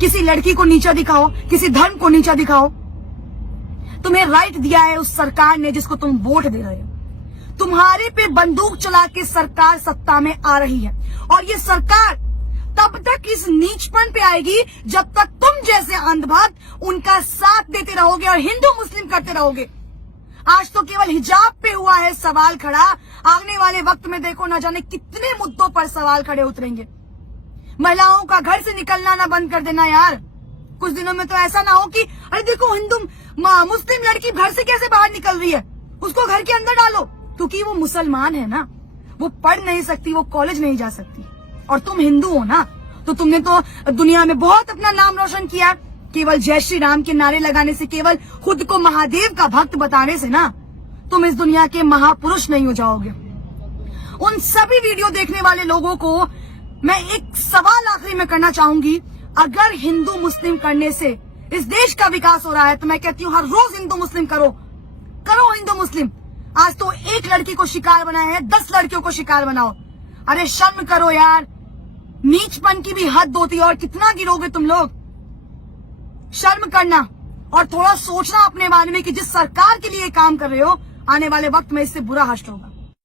किसी लड़की को नीचा दिखाओ, किसी धर्म को नीचा दिखाओ। तुम्हें राइट दिया है उस सरकार ने जिसको तुम वोट दे रहे हो। तुम्हारे पे बंदूक चला के सरकार सत्ता में आ रही है, और ये सरकार तब तक इस नीचपन पे आएगी जब तक तुम जैसे अंधभक्त उनका साथ देते रहोगे और हिंदू मुस्लिम करते रहोगे। आज तो केवल हिजाब पे हुआ है सवाल खड़ा, आने वाले वक्त में देखो न जाने कितने मुद्दों पर सवाल खड़े उतरेंगे। महिलाओं का घर से निकलना ना बंद कर देना यार। कुछ दिनों में तो ऐसा ना हो कि अरे देखो हिंदू मुस्लिम लड़की घर से कैसे बाहर निकल रही है, उसको घर के अंदर डालो, क्योंकि वो मुसलमान है ना, वो पढ़ नहीं सकती, वो कॉलेज नहीं जा सकती। और तुम हिंदू हो ना, तो तुमने तो दुनिया में बहुत अपना नाम रोशन किया। केवल जय श्री राम के नारे लगाने से, केवल खुद को महादेव का भक्त बताने से ना तुम इस दुनिया के महापुरुष नहीं हो जाओगे। उन सभी वीडियो देखने वाले लोगों को मैं एक सवाल आखिरी में करना चाहूंगी, अगर हिंदू मुस्लिम करने से इस देश का विकास हो रहा है तो मैं कहती हूँ हर रोज हिंदू मुस्लिम करो हिंदू मुस्लिम। आज तो एक लड़की को शिकार बनाए हैं, 10 लड़कियों को शिकार बनाओ। अरे शर्म करो यार, नीचपन की भी हद होती है, और कितना गिरोगे तुम लोग। शर्म करना और थोड़ा सोचना अपने बारे में कि जिस सरकार के लिए काम कर रहे हो आने वाले वक्त में इससे बुरा हश्र होगा।